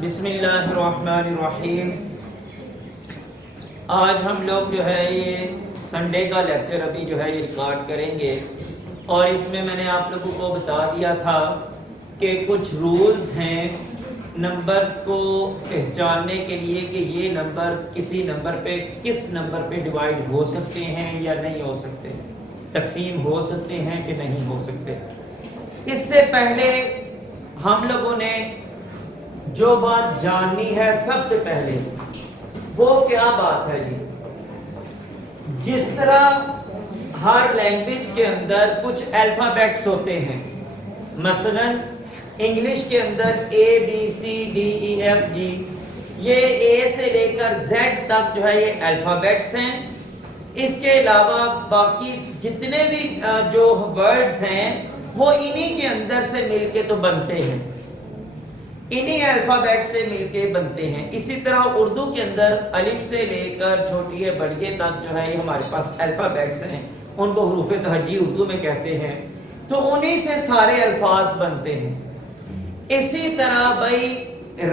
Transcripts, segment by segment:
بسم اللہ الرحمن الرحیم۔ آج ہم لوگ جو ہے یہ سنڈے کا لیکچر ابھی جو ہے یہ ریکارڈ کریں گے، اور اس میں نے آپ لوگوں کو بتا دیا تھا کہ کچھ رولز ہیں نمبرز کو پہچاننے کے لیے کہ یہ نمبر کسی نمبر پہ کس نمبر پہ ڈیوائیڈ ہو سکتے ہیں یا نہیں ہو سکتے، تقسیم ہو سکتے ہیں کہ نہیں ہو سکتے۔ اس سے پہلے ہم لوگوں نے جو بات جاننی ہے سب سے پہلے وہ کیا بات ہے جی، جس طرح ہر لینگویج کے اندر کچھ الفابیٹس ہوتے ہیں، مثلا انگلش کے اندر A B C D E F G, یہ اے سے لے کر زیڈ تک جو ہے یہ الفابیٹس ہیں۔ اس کے علاوہ باقی جتنے بھی جو ورڈز ہیں وہ انہی کے اندر سے مل کے تو بنتے ہیں، انہی الفابیٹ سے مل کے بنتے ہیں۔ اسی طرح اردو کے اندر الف سے لے کر چھوٹی بڑی تک جو ہے یہ ہمارے پاس الفابیٹس ہیں، ان کو حروف تہجی اردو میں کہتے ہیں، تو انہی سے سارے الفاظ بنتے ہیں۔ اسی طرح بھائی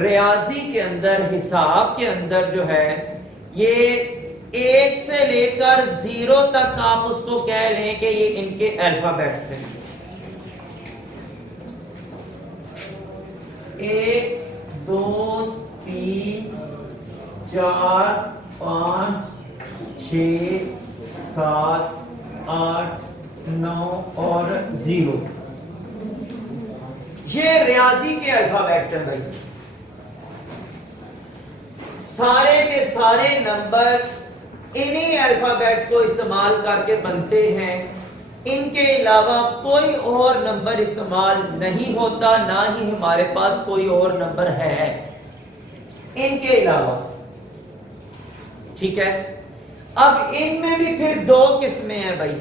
ریاضی کے اندر، حساب کے اندر جو ہے یہ 1 سے لے کر 0 تک آپ اس کو کہہ لیں کہ یہ ان کے الفابیٹس ہیں۔ 1 2 3 4 5 6 7 8 9 اور 0، یہ ریاضی کے الفابیٹس ہیں بھائی۔ سارے کے سارے نمبر انہی الفابیٹس کو استعمال کر کے بنتے ہیں، ان کے علاوہ کوئی اور نمبر استعمال نہیں ہوتا، نہ ہی ہمارے پاس کوئی اور نمبر ہے ان کے علاوہ، ٹھیک ہے۔ اب ان میں بھی پھر 2 قسمیں ہیں بھائی،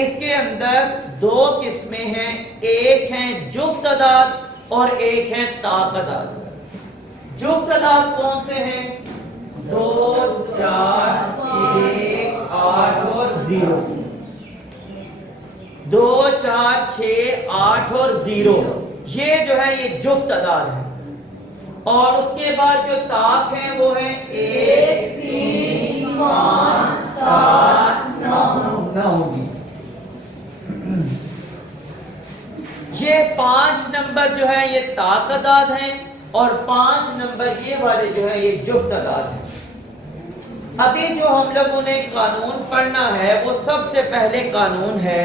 اس کے اندر 2 قسمیں ہیں، ایک ہیں جفت اعداد اور ایک ہیں طاق اعداد۔ جفت اعداد کون سے ہیں؟ 2 4 6 8 اور 0، 2 4 6 8 اور 0، یہ جو ہے یہ جفت اعداد ہے۔ اور اس کے بعد جو طاق ہیں وہ ہیں 1 3 5 7 9 ہوگی۔ یہ 5 نمبر جو ہے یہ طاق اعداد ہیں، اور 5 نمبر یہ والے جو ہے یہ جفت اعداد ہیں۔ ابھی جو ہم لوگوں نے قانون پڑھنا ہے وہ سب سے پہلے قانون ہے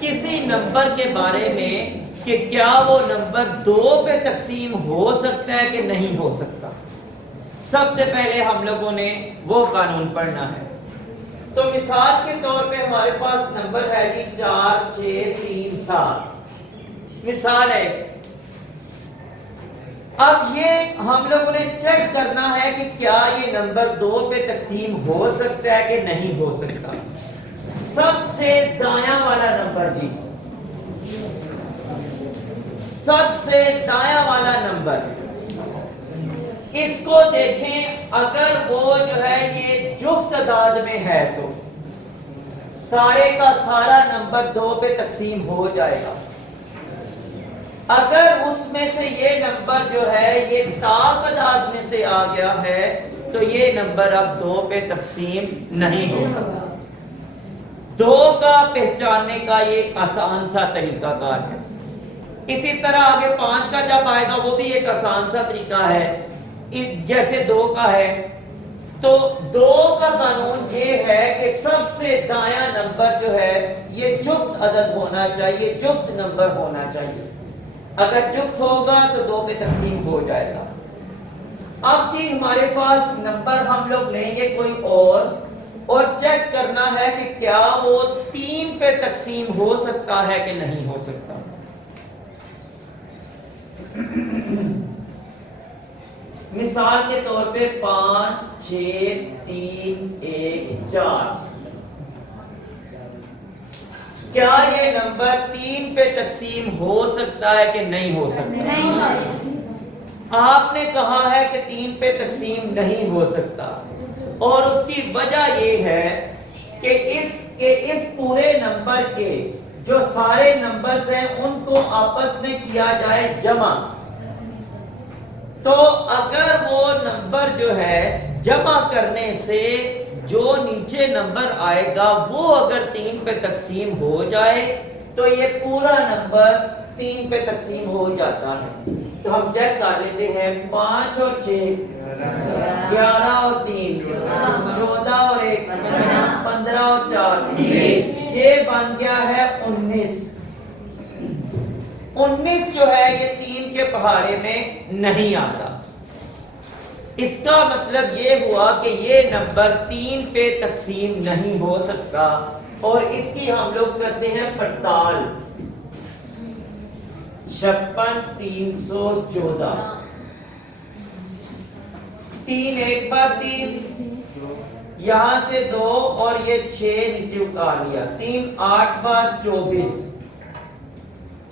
کسی نمبر کے بارے میں کہ کیا وہ نمبر 2 پہ تقسیم ہو سکتا ہے کہ نہیں ہو سکتا۔ سب سے پہلے ہم لوگوں نے وہ قانون پڑھنا ہے۔ تو مثال کے طور پہ ہمارے پاس نمبر ہے جی 4 6 3 7، مثال ہے۔ اب یہ ہم لوگوں نے چیک کرنا ہے کہ کیا یہ نمبر 2 پہ تقسیم ہو سکتا ہے کہ نہیں ہو سکتا۔ سب سے دایاں والا نمبر جی، سب سے دایاں والا نمبر، اس کو دیکھیں، اگر وہ جو ہے یہ جفت اعداد میں ہے تو سارے کا سارا نمبر 2 پہ تقسیم ہو جائے گا۔ اگر اس میں سے یہ نمبر جو ہے یہ طاق اعداد میں سے آ گیا ہے تو یہ نمبر اب 2 پہ تقسیم نہیں ہو سکتا۔ 2 کا پہچاننے کا یہ آسان سا طریقہ کار ہے۔ اسی طرح آگے 5 کا جب آئے گا وہ بھی ایک آسان سا طریقہ ہے جیسے 2 کا ہے۔ تو 2 کا قانون یہ ہے کہ سب سے دایاں نمبر جو ہے یہ جفت عدد ہونا چاہیے، جفت نمبر ہونا چاہیے۔ اگر جفت ہوگا تو 2 پہ تقسیم ہو جائے گا۔ اب جی ہمارے پاس نمبر ہم لوگ لیں گے کوئی اور چیک کرنا ہے کہ کیا وہ 3 پہ تقسیم ہو سکتا ہے کہ نہیں ہو سکتا۔ مثال کے طور پہ 5 6 3 1 4، کیا یہ نمبر 3 پہ تقسیم ہو سکتا ہے کہ نہیں ہو سکتا؟ آپ نے کہا ہے کہ 3 پہ تقسیم نہیں ہو سکتا، اور اس کی وجہ یہ ہے کہ اس پورے نمبر کے جو سارے نمبرز ہیں ان کو آپس میں کیا جائے جمع، تو اگر وہ نمبر جو ہے جمع کرنے سے جو نیچے نمبر آئے گا وہ اگر 3 پہ تقسیم ہو جائے تو یہ پورا نمبر 3 پہ تقسیم ہو جاتا ہے. تو ہم چیک کر لیتے ہیں. 5 اور 6 11 اور 3 14 اور 1 15 اور 4 یہ بن گیا ہے 19. 19 جو ہے یہ 3 کے پہاڑے میں نہیں آتا. اس کا مطلب یہ ہوا کہ یہ نمبر 3 پہ تقسیم نہیں ہو سکتا اور اس کی ہم لوگ کرتے ہیں پڑتال. 56 314 3 ایک بار 3 یہاں سے 2 اور یہ 6 نیچے اتار لیا. 3 8 بار 24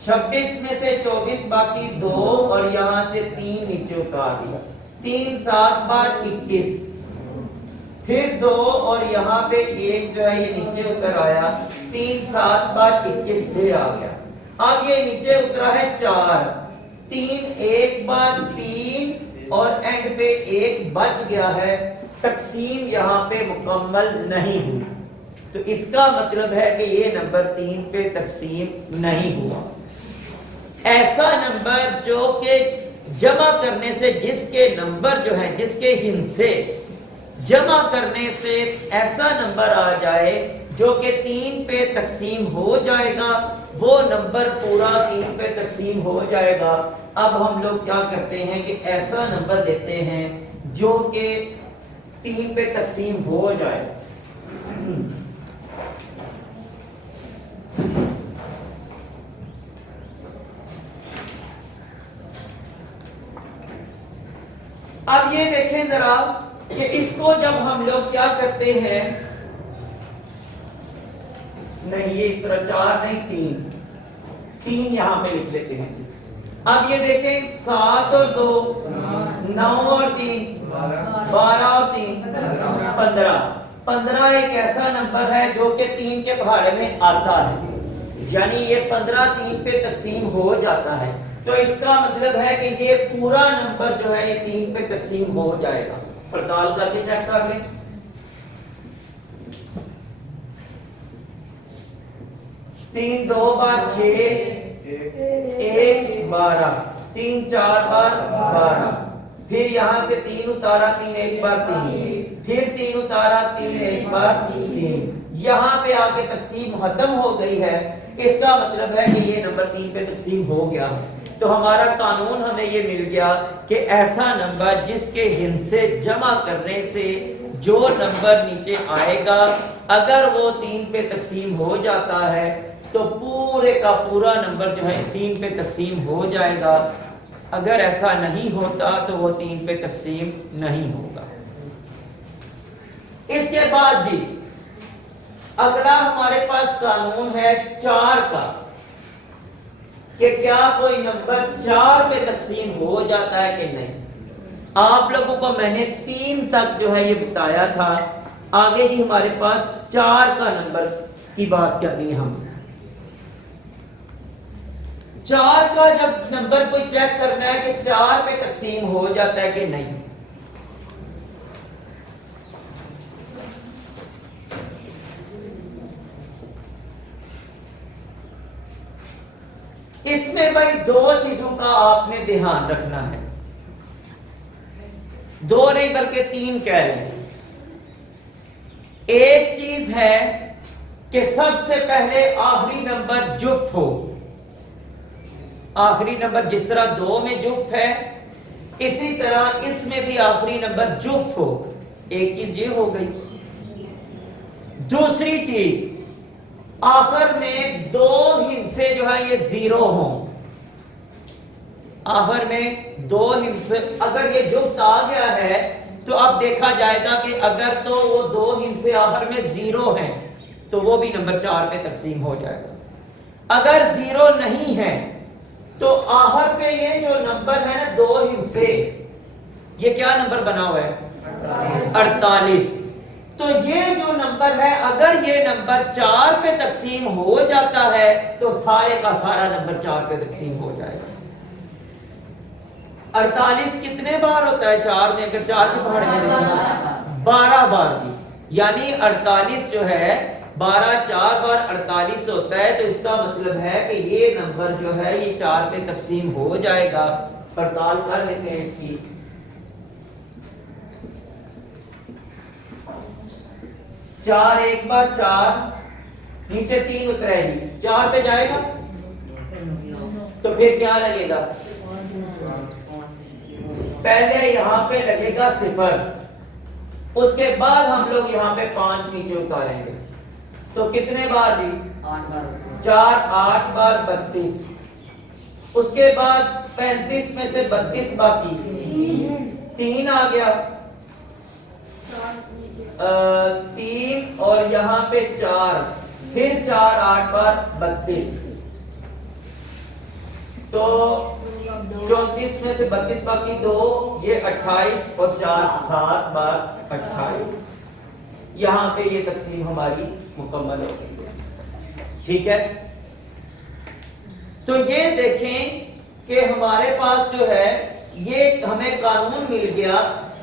26 میں سے 24 باقی 2 اور یہاں سے 3 نیچے اتار لیا. 3 7 بار 21 پھر 2 اور یہاں پہ 1 جو ہے یہ نیچے اتر آیا. 3 7 بار 21 پھر آ گیا. اب یہ نیچے اترا ہے 4 3 1 بار 3 اور اینڈ پہ 1 بچ گیا ہے. تقسیم یہاں پہ مکمل نہیں ہوئی. تو اس کا مطلب ہے کہ یہ نمبر 3 پہ تقسیم نہیں ہوا. ایسا نمبر جو کہ جمع کرنے سے جس کے نمبر جو ہیں جس کے ہندسے جمع کرنے سے ایسا نمبر آ جائے جو کہ 3 پہ تقسیم ہو جائے گا وہ نمبر پورا 3 پہ تقسیم ہو جائے گا. اب ہم لوگ کیا کرتے ہیں کہ ایسا نمبر لیتے ہیں جو کہ 3 پہ تقسیم ہو جائے. اب یہ دیکھیں ذرا کہ اس کو جب ہم لوگ کیا کرتے ہیں, نہیں یہ اس طرح 4 نہیں 3 یہاں پہ لکھ لیتے ہیں. اب یہ دیکھیں 7 اور 2 9 اور 3 12 اور 3 15. 15 ایک ایسا نمبر ہے جو کہ 3 کے پہاڑے میں آتا ہے, یعنی یہ 15 3 پہ تقسیم ہو جاتا ہے. تو اس کا مطلب ہے کہ یہ پورا نمبر جو ہے یہ 3 پہ تقسیم ہو جائے گا. پڑتال کر کے چیک کر لیں. 3 2 بار 6 1 12 3 4 بار 12 پھر یہاں سے 3 اتارا 3 1 بار 3 پھر 3 اتارا 3 1 بار 3 یہاں پہ آ کے تقسیم ختم ہو گئی ہے. اس کا مطلب ہے کہ یہ نمبر 3 پہ تقسیم ہو گیا. تو ہمارا قانون ہمیں یہ مل گیا کہ ایسا نمبر جس کے ہندسے جمع کرنے سے جو نمبر نیچے آئے گا اگر وہ 3 پہ تقسیم ہو جاتا ہے تو پورے کا پورا نمبر جو ہے 3 پہ تقسیم ہو جائے گا. اگر ایسا نہیں ہوتا تو وہ 3 پہ تقسیم نہیں ہوگا. اس کے بعد جی اگلا ہمارے پاس قانون ہے 4 کا کہ کیا کوئی نمبر 4 پہ تقسیم ہو جاتا ہے کہ نہیں. آپ لوگوں کو میں نے 3 تک جو ہے یہ بتایا تھا. آگے جی ہمارے پاس 4 کا نمبر کی بات کرنی ہے. ہم 4 کا جب نمبر کوئی چیک کرنا ہے کہ 4 پہ تقسیم ہو جاتا ہے کہ نہیں. اس میں بھائی 2 چیزوں کا آپ نے دھیان رکھنا ہے. 2 نہیں بلکہ 3 کہہ رہے ہیں. ایک چیز ہے کہ سب سے پہلے آخری نمبر جفت ہو. آخری نمبر جس طرح 2 میں جفت ہے اسی طرح اس میں بھی آخری نمبر جفت ہو. ایک چیز یہ ہو گئی. دوسری چیز آخر میں 2 ہندسے جو ہے یہ 0 ہوں. آخر میں 2 ہندسے اگر یہ جفت آ گیا ہے تو اب دیکھا جائے گا کہ اگر تو وہ 2 ہندسے آخر میں 0 ہیں تو وہ بھی نمبر 4 پہ تقسیم ہو جائے گا. اگر 0 نہیں ہے تو آخر پہ یہ جو نمبر ہے نا 2 ہندسے یہ کیا نمبر بنا ہوا ہے 48. تو یہ جو نمبر ہے اگر یہ نمبر 4 پہ تقسیم ہو جاتا ہے تو سارے کا سارا نمبر 4 پہ تقسیم ہو جائے گا. 48 कितने बार होता है 4 में? अगर 4 के पहाड़ में देखें 12 बार जी, यानी 48 जो है 12 4 बार 48 होता है, तो इसका मतलब है कि ये नंबर जो है ये 4 पे तकसीम हो जाएगा। पड़ताल कर लेते हैं इसकी। 4 एक बार 4, नीचे 3 उतरेगी, 4 पे जाएगा तो फिर क्या लगेगा? पहले यहां पे लगेगा 0, उसके बाद हम लोग यहां पे 5 नीचे उतारेंगे, तो कितने बार जी? 8 बार। 4 8 बार 32, उसके बाद 35 में से 32 बाकी 3 आ गया, 3 और यहाँ पे 4, फिर 4 8 बार 32, तो 34 में से 32 बाकी 2, ये 28 और 4 7 बार 28। यहां पे ये तकसीम हमारी मुकम्मल हो गई है। ठीक है, तो ये देखें कि हमारे पास जो है ये हमें कानून मिल गया,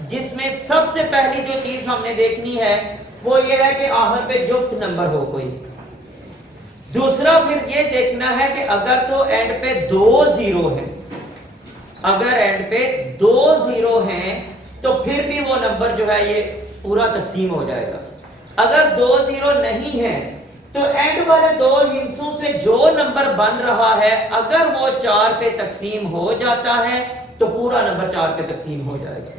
जिसमें सबसे पहली जो चीज हमने देखनी है वो ये है कि आखिर पे जुफ्त नंबर हो कोई। दूसरा फिर ये देखना है कि अगर तो एंड पे 2 0 है, अगर एंड पे 2 0 हैं तो फिर भी वो नंबर जो है ये पूरा तकसीम हो जाएगा। अगर 2 0 नहीं है तो एंड वाले 2 हिस्सों से जो नंबर बन रहा है अगर वो 4 पे तकसीम हो जाता है तो पूरा नंबर 4 पे तकसीम हो जाएगा।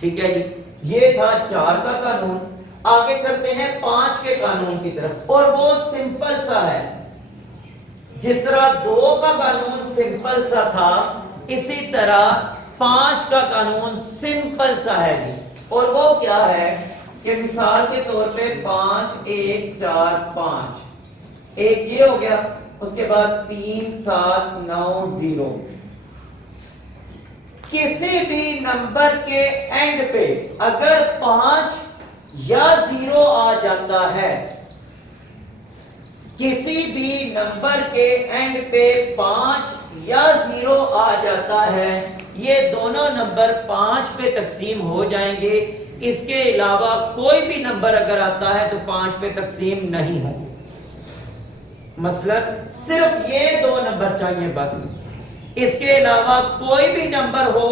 ठीक है जी, ये था 4 का कानून। आगे चलते हैं 5 के कानून की तरफ, और वो सिंपल सा है। जिस तरह 2 का कानून सिंपल सा था, इसी तरह 5 का कानून सिंपल सा है जी। और वो क्या है कि मिसाल के तौर पे 5 1 4 5, एक ये हो गया, उसके बाद 3 7 9 0। किसी भी नंबर के एंड पे अगर 5 या 0 आ जाता है, किसी भी नंबर के एंड पे 5 या 0 आ जाता है, ये दोनों नंबर 5 पे तकसीम हो जाएंगे। इसके अलावा कोई भी नंबर अगर आता है तो 5 पे तकसीम नहीं होंगे। मसलन सिर्फ ये 2 नंबर चाहिए बस, इसके अलावा कोई भी नंबर हो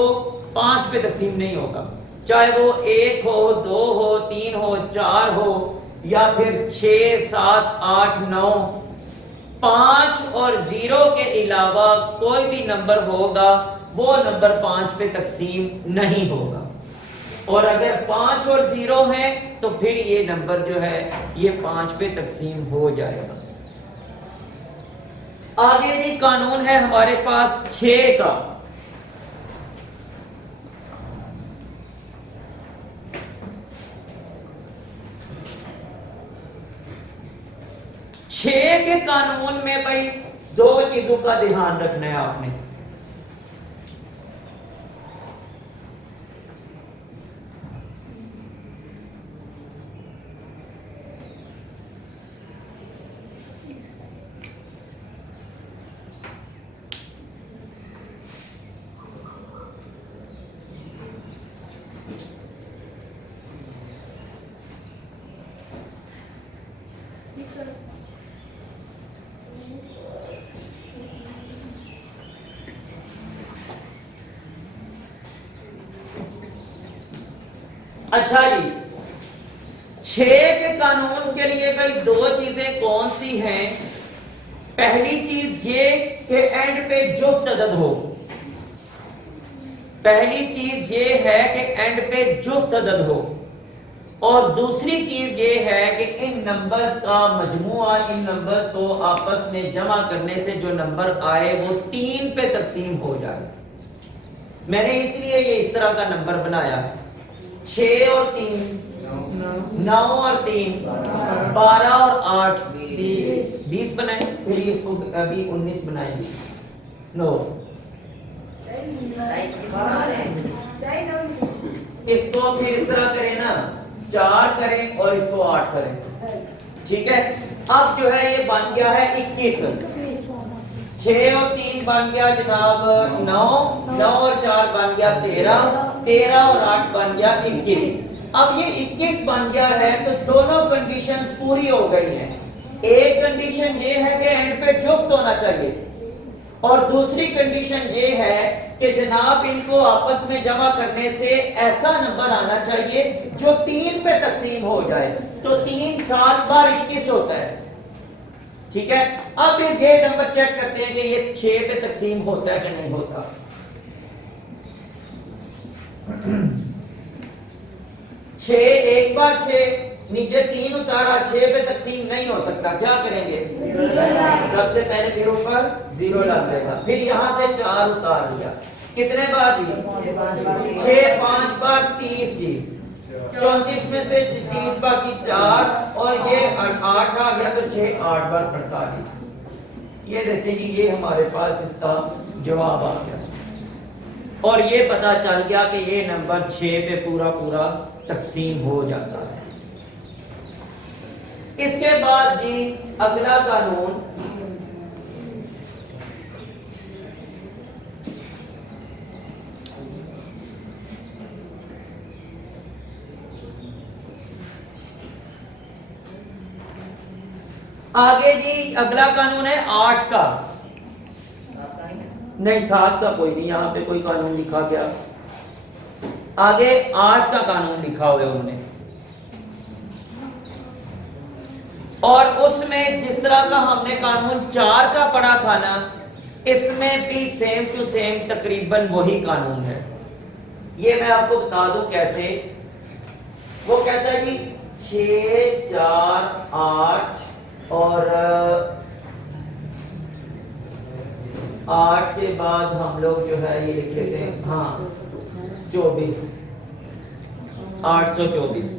5 पे तकसीम नहीं होगा, चाहे वो 1 हो 2 हो 3 हो 4 हो या फिर 6 7 8 9। 5 और 0 के अलावा कोई भी नंबर होगा वो नंबर 5 पे तकसीम नहीं होगा। और अगर 5 और 0 है तो फिर ये नंबर जो है ये 5 पे तकसीम हो जाएगा। आगे भी कानून है हमारे पास 6 का। 6 के कानून में भाई 2 चीजों का ध्यान रखना है आपने। अच्छा जी, 6 के कानून के लिए भाई 2 चीजें कौन सी हैं? पहली चीज ये कि एंड पे जुफ्त अदद हो। पहली चीज ये है कि एंड पे जुफ्त अदद हो, और दूसरी चीज ये है कि इन नंबर्स का मजमुआ, इन नंबर्स को आपस में जमा करने से जो नंबर आए वो 3 पे तकसीम हो जाए। मैंने इसलिए ये इस तरह का नंबर बनाया है। 6 और 3 9 और 3 12 और 8 20 बनाए, फिर इसको अभी 19 बनाएंगे। नो, इसको फिर इस तरह करें ना, 4 करें और इसको 8 करें। ठीक है, अब जो है ये बन गया है 21। 6 और 3 3 बन गया जनाब 9, 9 और 4 बन गया 13, 13 और 8 बन गया 21। अब ये 21 बन गया है तो दोनों कंडीशंस पूरी हो गई हैं। एक कंडीशन ये है कि एंड पे जुफ्त होना चाहिए, और दूसरी कंडीशन ये है कि जनाब इनको आपस में जमा करने से ऐसा नंबर आना चाहिए जो 3 पे तकसीम हो जाए। तो 3 7 बार 21 होता है, ठीक है। अब ये नंबर चेक करते हैं कि ये 6 पे तकसीम होता है कि नहीं होता। 6 एक बार 6 नीचे 3 उतारा, 6 पे तकसीम नहीं हो सकता, क्या करेंगे? सबसे पहले फिर ऊपर 0 लग जाएगा, फिर यहां से 4 उतार लिया, कितने बार जी? 6 5 बार 30 जी, 34 में से 30 बाकी 4 और ये 8 आ गया तो 6 8 बार 48। ये देखिए कि ये हमारे पास इसका जवाब आ गया, और ये पता चल गया कि ये नंबर 6 पे पूरा पूरा तकसीम हो जाता है। इसके बाद जी अगला कानून, आगे जी अगला कानून है 8 का, नहीं 7 का कोई नहीं, यहां पे कोई कानून लिखा गया, आगे 8 का कानून लिखा हुआ है उन्होंने। और उसमें जिस तरह का हमने कानून 4 का पढ़ा था ना, इसमें भी सेम टू सेम तकरीबन वही कानून है। ये मैं आपको बता दूं कैसे। वो कहता है कि 6 4 8 और 8 के बाद हम लोग जो है ये लिख लेते हैं, हाँ 24, 824।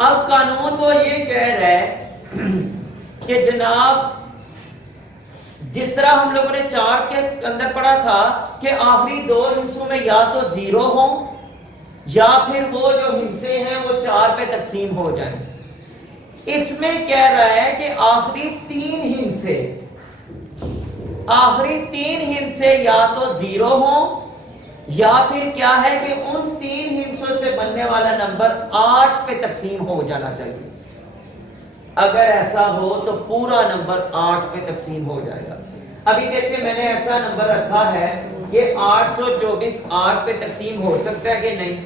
अब कानून वो ये कह रहा है कि जनाब जिस तरह हम लोगों ने 4 के अंदर पढ़ा था कि आखिरी 2 हिस्सों में या तो 0 हो या फिर वो जो हिस्से हैं वो 4 पे तकसीम हो जाए, इसमें कह रहा है कि आखिरी 3 हिस्से या तो 0 हो या फिर क्या है कि उन 3 हिस्सों से बनने वाला नंबर 8 पे तकसीम हो जाना चाहिए। अगर ऐसा हो तो पूरा नंबर 8 पे तकसीम हो जाएगा। अभी देखिए मैंने ऐसा नंबर रखा है, ये 824 8 पे तकसीम हो सकता है कि नहीं?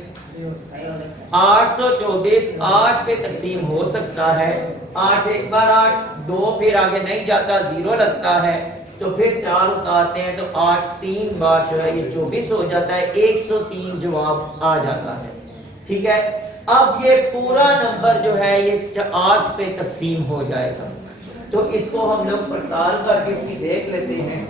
824 8 पे तकसीम हो सकता है। 8 एक बार 8, 2 फिर आगे नहीं जाता, 0 लगता है, तो फिर 4 उतारते हैं तो 8 3 बार जो है ये 24 हो जाता है, 103 जवाब आ जाता है, ठीक है। अब ये पूरा नंबर जो है ये 8 पे तकसीम हो जाएगा। तो इसको हम लोग पड़ताल करके इसकी देख लेते हैं।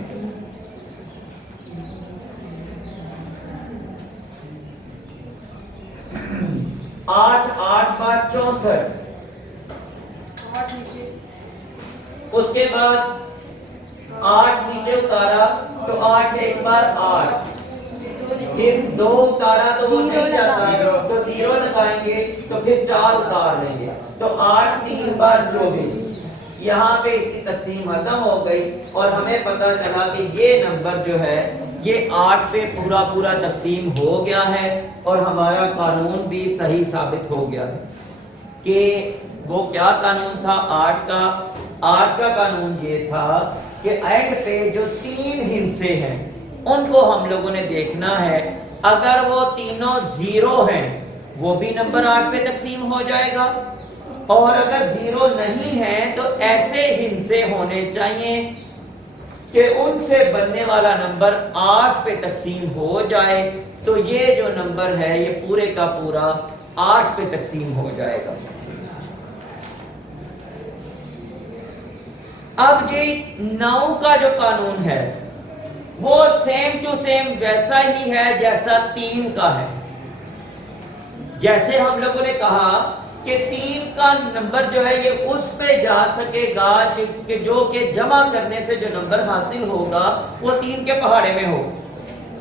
आठ 8 बार 64, उसके बाद 8 नीचे उतारा तो 8 एक बार 8, फिर 2 उतारा तो वो नहीं जाता तो 0 लगाएंगे, तो फिर 4 उतार लेंगे तो 8 3 बार 24। यहाँ पे इसकी तकसीम खत्म हो गई और हमें पता चला कि ये नंबर जो है ये 8 पे पूरा पूरा तकसीम हो गया है और हमारा कानून भी सही साबित हो गया है। कि वो क्या कानून था 8 का कानून ये था कि एंड पे जो 3 हिस्से हैं उनको हम लोगों ने देखना है, अगर वो तीनों 0 हैं वो भी नंबर 8 पे तकसीम हो जाएगा, और अगर 0 नहीं है तो ऐसे हिस्से होने चाहिए कि उनसे बनने वाला नंबर 8 पे तकसीम हो जाए, तो ये जो नंबर है ये पूरे का पूरा 8 पे तकसीम हो जाएगा। अब ये 9 का जो कानून है वो सेम टू सेम वैसा ही है जैसा 3 का है। जैसे हम लोगों ने कहा कि 3 का नंबर जो है ये उस पे जा सकेगा जिसके जो के जमा करने से जो नंबर हासिल होगा वो 3 के पहाड़े में हो।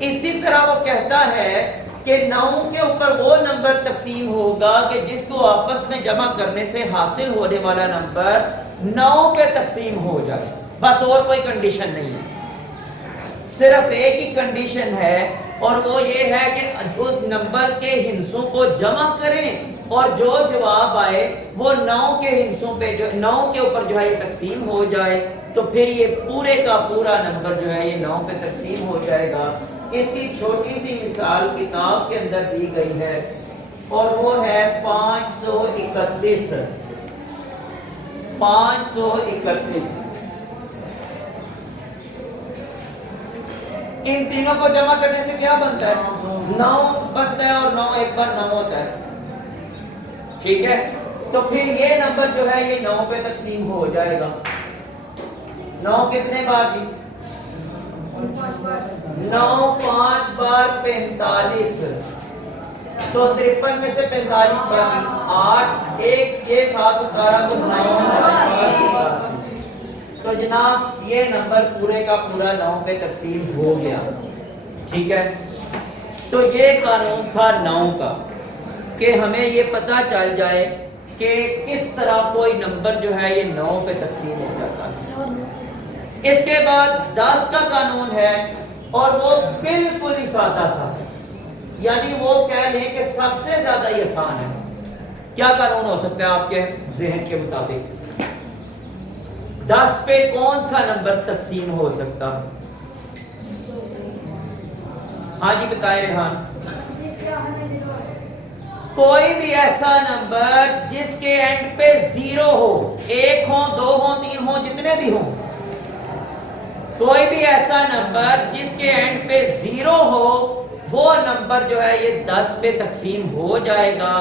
इसी तरह वो कहता है कि 9 के ऊपर वो नंबर तकसीम होगा कि जिसको आपस में जमा करने से हासिल होने वाला नंबर 9 पे तकसीम हो जाए, बस और कोई कंडीशन नहीं है। सिर्फ एक ही कंडीशन है और वो ये है कि उस नंबर के हिस्सों को जमा करें और जो जवाब आए वो 9 के हिस्सों पे जो 9 के ऊपर जो है ये तकसीम हो जाए, तो फिर ये पूरे का पूरा नंबर जो है ये 9 पे तकसीम हो जाएगा। इसकी छोटी सी मिसाल किताब के अंदर दी गई है और वो है 531। 531 इन तीनों को जमा करने से क्या बनता है? 9 बनता है और 9 एक बार 9 होता है, ठीक है। तो फिर ये नंबर जो है ये 9 पे तकसीम हो जाएगा। 9 कितने बार जी? 9 5 बार 45, तो 53 में से 45 बाकी 8, एक ये 7 उतारा तो 9। तो जनाब ये नंबर पूरे का पूरा 9 पे तकसीम हो गया, ठीक है। तो ये कानून था 9 का कि हमें ये पता चल जाए कि किस तरह कोई नंबर जो है ये 9 पे तकसीम हो जाता है। इसके बाद 10 का कानून है और वो बिल्कुल ही सादा सा है, यानी वो कह लें कि सबसे ज्यादा ही आसान है। क्या कानून हो सकता है आपके जहन के मुताबिक? 10 पे कौन सा नंबर तकसीम हो सकता है? हाँ जी बताए रेहान। कोई भी ऐसा नंबर जिसके एंड पे 0 हो, 1 हो 2 हो 3 हो जितने भी हो, कोई भी ऐसा नंबर जिसके एंड पे 0 हो वो नंबर जो है ये 10 पे तकसीम हो जाएगा।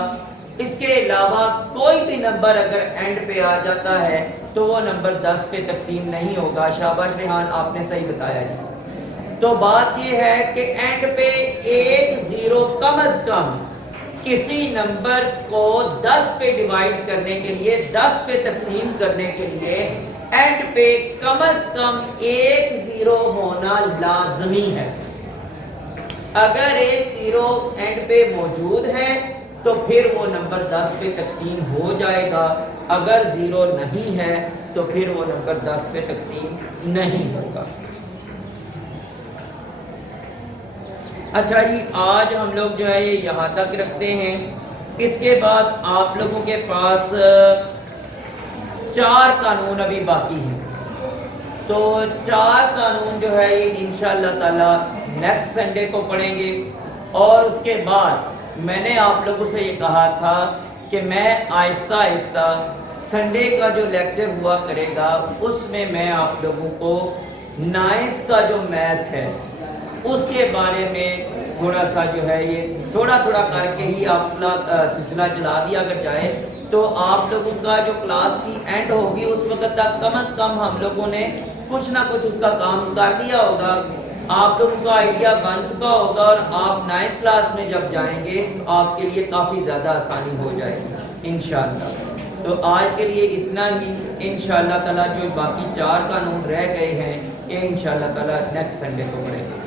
इसके अलावा कोई भी नंबर अगर एंड पे आ जाता है तो वो नंबर 10 पे तकसीम नहीं होगा। शाबाश रेहान, आपने सही बताया जी। तो बात ये है कि एंड पे एक 0 कम अज कम किसी नंबर को 10 पे डिवाइड करने के लिए, 10 पे तकसीम करने के लिए एंड पे कम अज कम एक 0 होना लाजमी है। अगर एक 0 एंड पे मौजूद है तो फिर वो नंबर 10 पे तकसीम हो जाएगा। अगर 0 नहीं है तो फिर वो नंबर 10 पे तकसीम नहीं होगा। अच्छा जी, आज हम लोग जो है ये यहाँ तक रखते हैं। इसके बाद आप लोगों के पास 4 कानून अभी बाकी हैं, तो 4 कानून जो है ये इंशाअल्लाह ताला नेक्स्ट संडे को पढ़ेंगे। और उसके बाद मैंने आप लोगों से ये कहा था कि मैं आहिस्ता आहिस्ता संडे का जो लेक्चर हुआ करेगा उसमें मैं आप लोगों को 9th का जो मैथ है उसके बारे में थोड़ा सा जो है ये थोड़ा थोड़ा करके ही अपना सिलसिला चला दिया अगर जाए तो आप लोगों का जो क्लास की एंड होगी उस वक्त तक कम से कम हम लोगों ने कुछ ना कुछ उसका काम कर लिया होगा। आप लोगों का आइडिया बन चुका होगा और आप 9th क्लास में जब जाएंगे तो आपके लिए काफ़ी ज़्यादा आसानी हो जाएगी इंशाअल्लाह। तो आज के लिए इतना ही। इंशाअल्लाह ताला जो बाकी 4 कानून रह गए हैं ये इंशाअल्लाह ताला नेक्स्ट संडे को पढ़ेंगे।